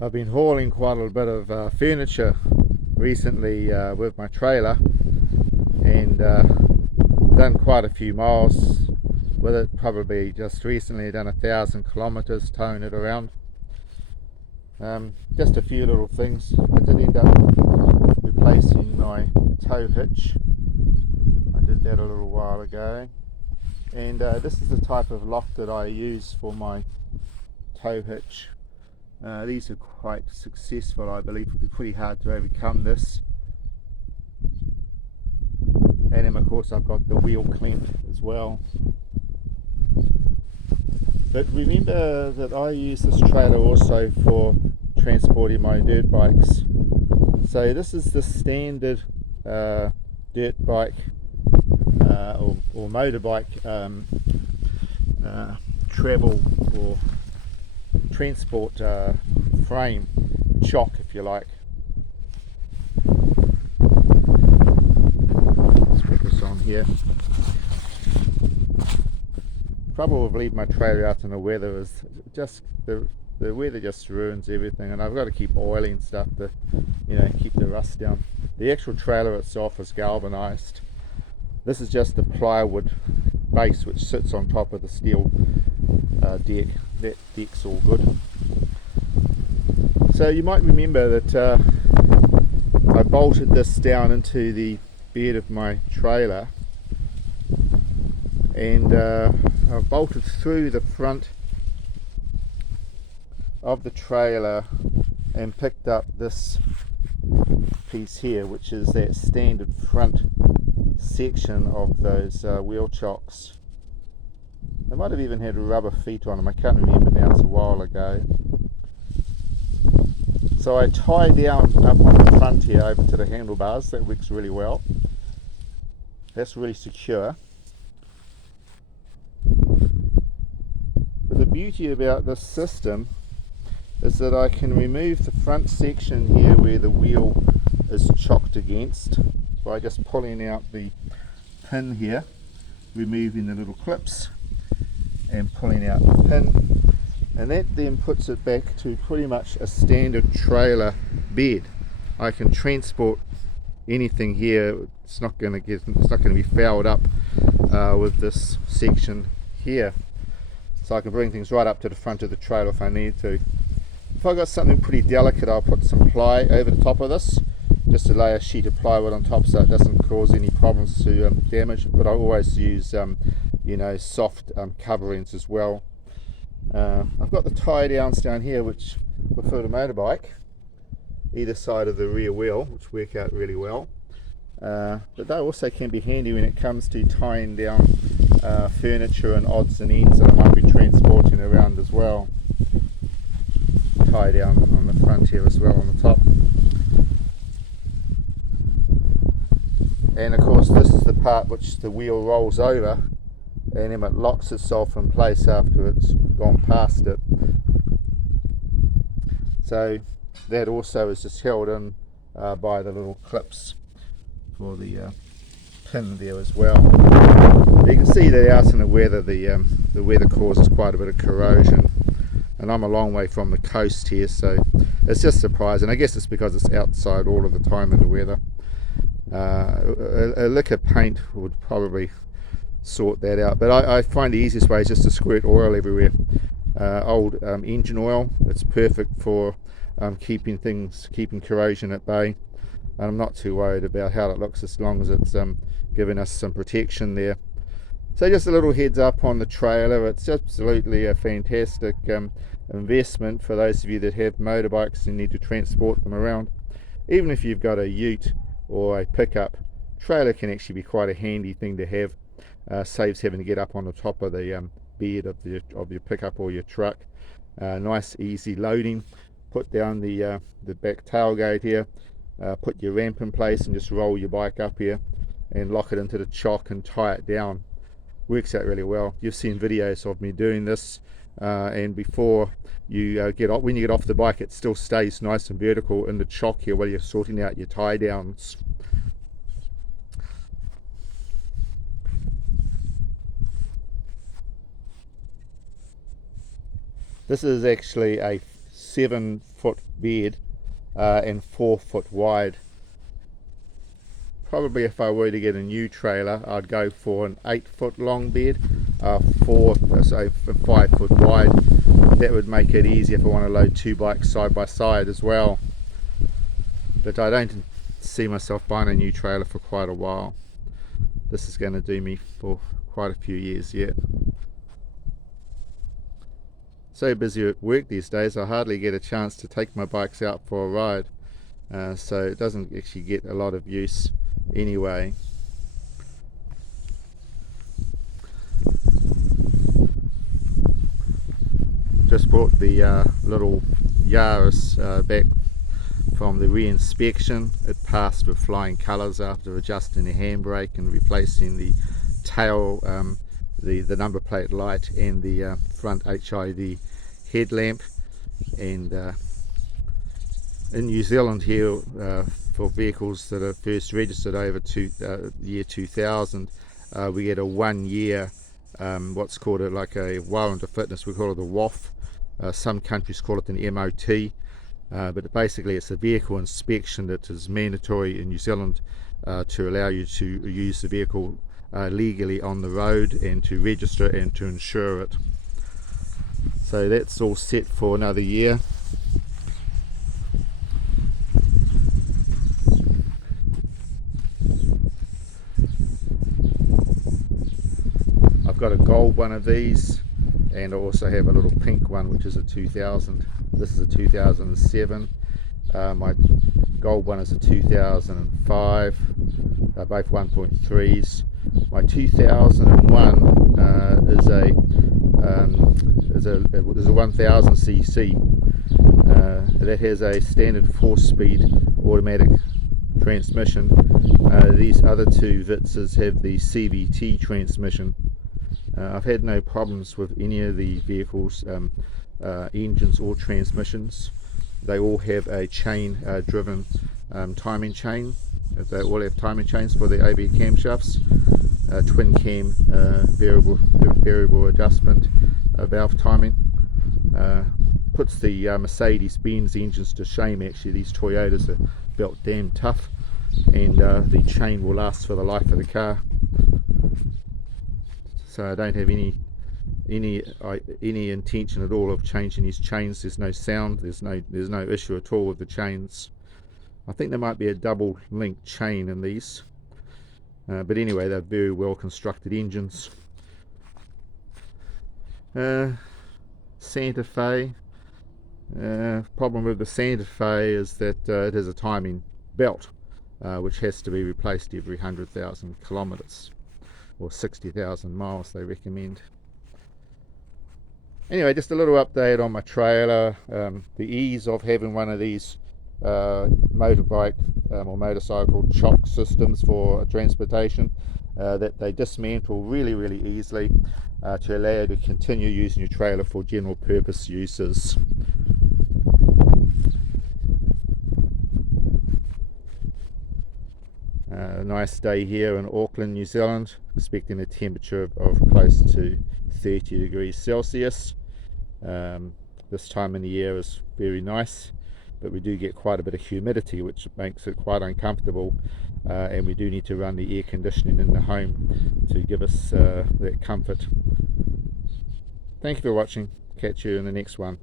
I've been hauling quite a bit of furniture recently with my trailer, and done quite a few miles with it. Probably just recently done 1,000 kilometers towing it around. Just a few little things. I did end up replacing my tow hitch. I did that a little while ago, and this is the type of lock that I use for my tow hitch. These are quite successful. I believe it'll be pretty hard to overcome this. And then of course I've got the wheel clamp as well. But remember that I use this trailer also for transporting my dirt bikes. So this is the standard dirt bike or motorbike travel or transport frame, chock if you like. Let's put this on here. Trouble with leaving my trailer out in the weather is just the weather just ruins everything, and I've got to keep oiling stuff to keep the rust down. The actual trailer itself is galvanized. This is just the plywood base which sits on top of the steel deck. That deck's all good. So you might remember that I bolted this down into the bed of my trailer, and I've bolted through the front of the trailer and picked up this piece here, which is that standard front section of those wheel chocks. They might have even had rubber feet on them, I can't remember now, it's a while ago. So I tie down up on the front here over to the handlebars. That works really well. That's really secure. But the beauty about this system is that I can remove the front section here where the wheel is chocked against by just pulling out the pin here, removing the little clips and pulling out the pin, and that then puts it back to pretty much a standard trailer bed. I can transport anything here. It's not going to be fouled up with this section here, so I can bring things right up to the front of the trailer if I need to. If I've got something pretty delicate, I'll put some ply over the top of this, just to lay a sheet of plywood on top so it doesn't cause any problems to damage. But I always use soft coverings as well. I've got the tie downs down here which were for the motorbike, either side of the rear wheel, which work out really well. But they also can be handy when it comes to tying down furniture and odds and ends that I might be transporting around as well. Tie down on the front here as well, on the top. And of course this is the part which the wheel rolls over, and then it locks itself in place after it's gone past it. So that also is just held in by the little clips for the pin there as well. You can see that out in the weather, the weather causes quite a bit of corrosion, and I'm a long way from the coast here, so it's just surprising. I guess it's because it's outside all of the time in the weather. A lick of paint would probably sort that out, but I find the easiest way is just to squirt oil everywhere. Old engine oil, it's perfect for keeping corrosion at bay, and I'm not too worried about how it looks as long as it's giving us some protection there. So just a little heads up on the trailer. It's absolutely a fantastic investment for those of you that have motorbikes and need to transport them around. Even if you've got a ute or a pickup, trailer can actually be quite a handy thing to have. Saves having to get up on the top of the bed of your pickup or your truck. Nice easy loading. Put down the back tailgate here, put your ramp in place and just roll your bike up here and lock it into the chock and tie it down. Works out really well. You've seen videos of me doing this, and before you when you get off the bike, it still stays nice and vertical in the chock here while you're sorting out your tie downs. This is actually a 7-foot bed and 4-foot wide. Probably if I were to get a new trailer, I'd go for an 8-foot long bed, 5-foot wide. That would make it easier if I want to load 2 bikes side by side as well. But I don't see myself buying a new trailer for quite a while. This is going to do me for quite a few years yet. So busy at work these days, I hardly get a chance to take my bikes out for a ride, so it doesn't actually get a lot of use anyway. Just brought the little Yaris back from the re-inspection. It passed with flying colours after adjusting the handbrake and replacing the tail, the number plate light and the front HID headlamp. And in New Zealand here, for vehicles that are first registered over year 2000, we get a 1 year what's called like a warrant of fitness. We call it a WOF. Some countries call it an MOT, but basically it's a vehicle inspection that is mandatory in New Zealand to allow you to use the vehicle legally on the road and to register and to insure it. So that's all set for another year. I've got a gold one of these, and I also have a little pink one which is a 2000. This is a 2007. My gold one is a 2005. Both 1.3s. My 2001 is a 1000cc. That has a standard 4-speed automatic transmission. These other two Vitzes have the CVT transmission. I've had no problems with any of the vehicles, engines or transmissions. They all have a chain driven timing chain. They all have timing chains for the AB camshafts, twin cam variable adjustment valve timing. Puts the Mercedes-Benz engines to shame actually. These Toyotas are built damn tough, and the chain will last for the life of the car. So I don't have any intention at all of changing these chains. There's no sound, there's no issue at all with the chains. I think there might be a double link chain in these, but anyway, they're very well constructed engines. Santa Fe. Problem with the Santa Fe is that it has a timing belt which has to be replaced every 100,000 kilometers, or 60,000 miles they recommend. Anyway, just a little update on my trailer. The ease of having one of these motorbike or motorcycle chock systems for transportation, that they dismantle really easily to allow you to continue using your trailer for general purpose uses. A nice day here in Auckland, New Zealand, expecting a temperature of close to 30 degrees Celsius. This time in the year is very nice, but we do get quite a bit of humidity, which makes it quite uncomfortable, and we do need to run the air conditioning in the home to give us that comfort. Thank you for watching. Catch you in the next one.